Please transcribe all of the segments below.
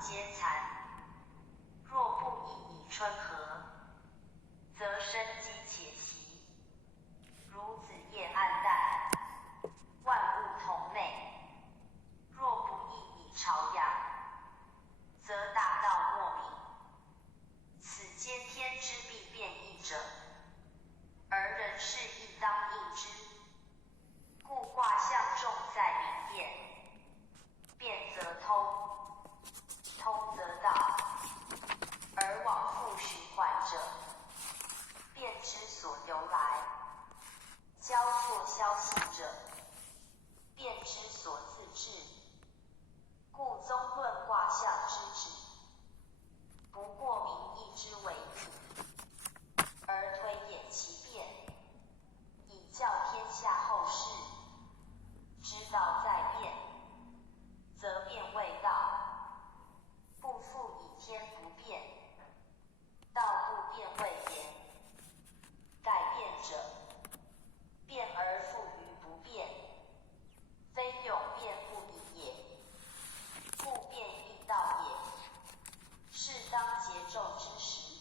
皆残。若不益以春和，则生机且齐。如子夜暗淡，万物同类。若不益以朝阳，则大道莫名。此皆天之必变异者，而人事亦当应之。故卦象重在明辨，辨则通，通则道，而往复循环者，变之所由来；交错消息者，变之所自至。故宗论卦象之旨，不过名义之为义，而推演其变，以教天下后世知道在变，则变为道；不复以天不变，道不变为言。改变者，变而复于不变，非永变不已也。故变亦道也。是当桀纣之时，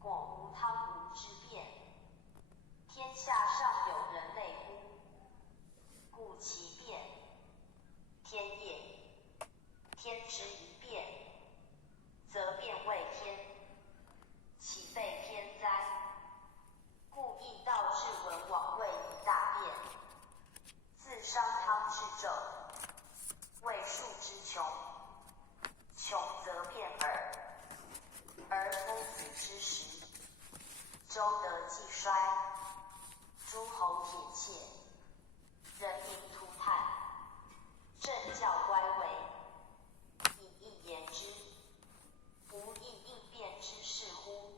果无汤武之变，天下尚有人类乎？故其变，天也。天之一变，则变为天，岂非偏哉？故亦道至文王位以大变，自商汤之纣，谓数之穷，穷则变耳。而夫子之时，周德既衰，诸侯铁切，人民图叛，政教乖违。以义言之，无以应变之事乎？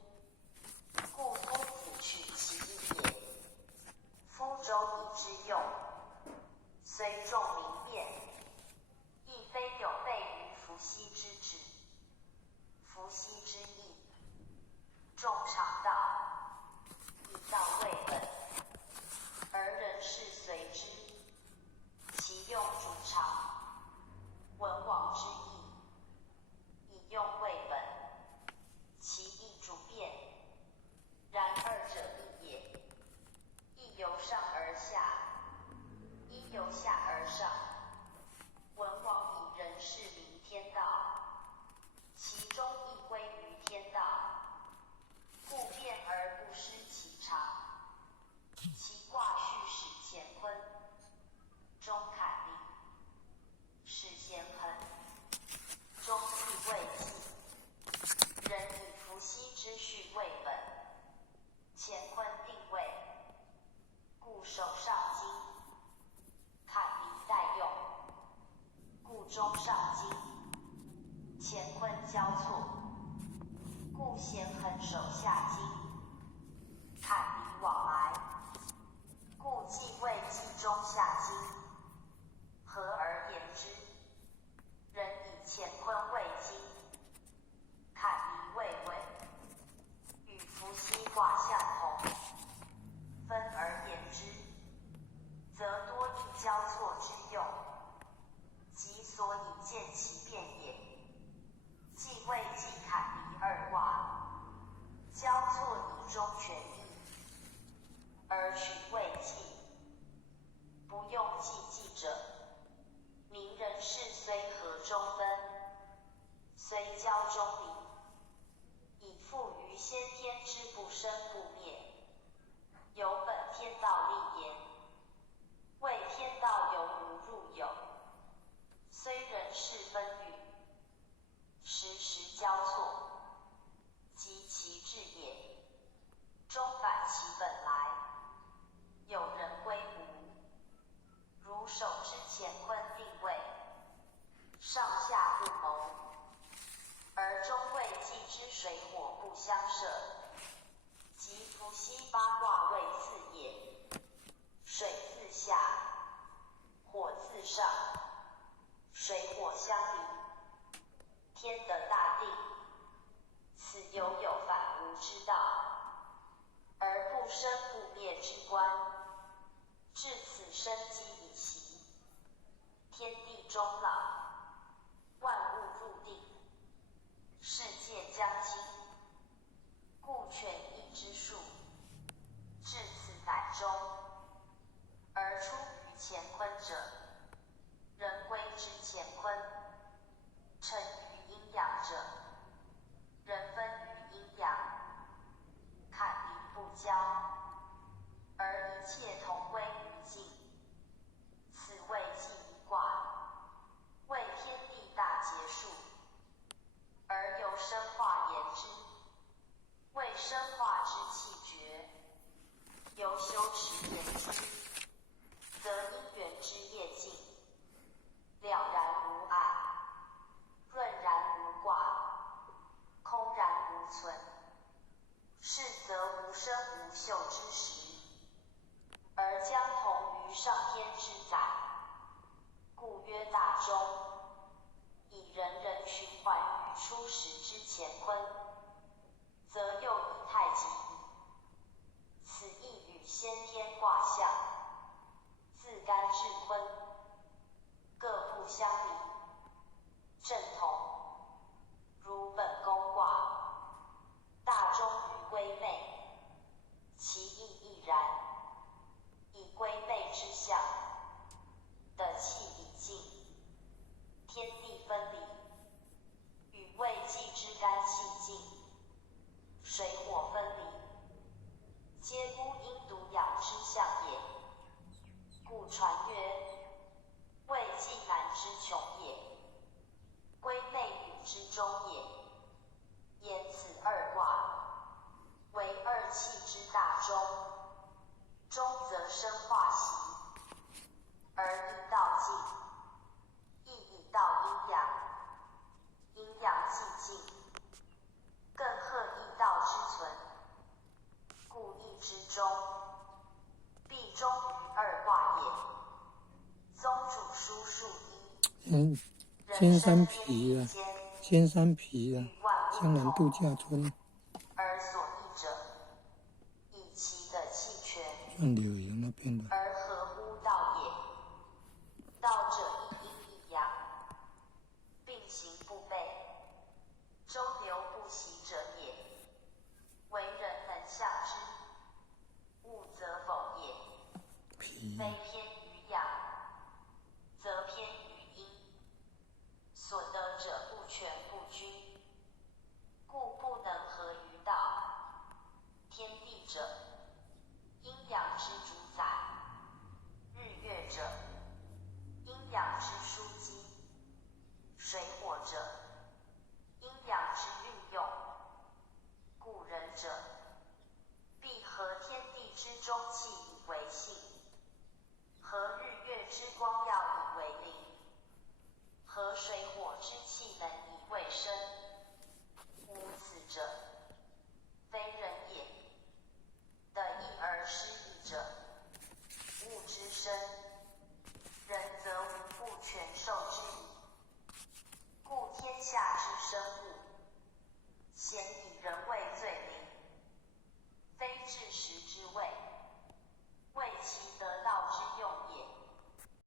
故夫子取其义也。夫周易之用，虽重明辨，亦非有悖于伏羲之旨。伏羲之义，重常道，以道为本，而人事随之，其用主常。文王之义，以用为本，其义主变。然二者异也，一由上而下，一由下而上。文王以人事明天道，其中亦归于天道，故变而不失其常。其卦序始乾坤，中坎离，始咸恒，中继未济。人以伏羲之序为本，乾坤定位，故手上金；坎离待用，故中上金。乾坤交错，故咸恒手下金；坎离往来，故继位继中下金。合而言之，人以乾坤为金，坎离为尾，与伏羲卦相同。分而言之，则多益交错之用，即所以见其变也。继位继坎离二卦，交错以中权益，而取未继。不用继继者，明人事虽合中分，虽交中离，以复于先天之不生不灭，有本天道立言。谓天道由无入有，虽人事分与，时时交错，及其至也，终反其本来。有人归无，如手之乾坤定位，上下不谋，而中未继之水火不相涉，即伏羲八卦为次也。水自下，火自上，水火相离，天得大定。此有反无之道，而不生不灭之观。至此生机已息，天地终老，万物入定。世界将倾，故权益之术，至此乃终。而出于乾坤者，人归之乾坤；成于阴阳者，人分于阴阳。坎离不交，而一切同归于尽。此谓既一卦，为天地大结束，而由生化言之，为生化之气绝。由修持言之，则因缘之业尽，了然无碍，润然无挂，空然无存。是则无生无朽之时，而将同于上天之载。故曰大中，以人人循环于初始之乾坤，则又以太极矣。此亦与先天卦象，自干至坤，各不相离，正同。如本宫卦，大中于归妹，其意亦然。以归妹之象，的气已尽，天地分离，与未济之干气尽，水火分离，皆孤阴独阳之象也。故传曰：未济男之穷也，归妹女之中也。言此二卦，为二气之大中。中则生化习，而易道尽，亦以道阴阳。阴阳既尽，更贺易道之存。故易之中，必终于二卦也。宗主书数一。尖山皮了，尖山皮了，江南度假村。而所益者，以其的气权。算柳营那边的。